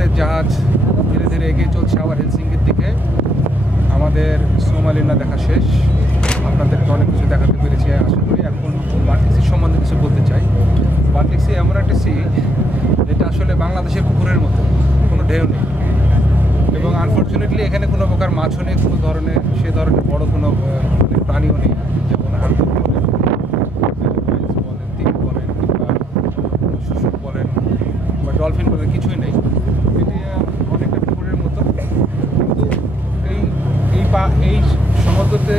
আমাদের জাহাজ ধীরে ধীরে এগিয়ে চলছে আবার হেলসিঙ্কির দিকে। আমাদের সোমালিনা দেখা শেষ, আপনাদেরকে অনেক কিছু দেখাতে পেরেছি আশা করি। এখন বাল্টিক সম্বন্ধে কিছু বলতে চাই। বাল্টিক সি এমন একটা সি যেটা আসলে বাংলাদেশের পুকুরের মতো, কোনো ঢেউ নেই, এবং আনফর্চুনেটলি এখানে কোনো প্রকার মাছও নেই, কোনো ধরনের সে ধরনের বড় কোনো প্রাণীও নেই, যেমন হাঙ্গর বলেন, তিমি বলেন, কিংবা শুশুক বলেন বা ডলফিন বলেন, কিছুই নেই। এটি অনেকটা পুকুরের মতো। কিন্তু এই সমুদ্রতে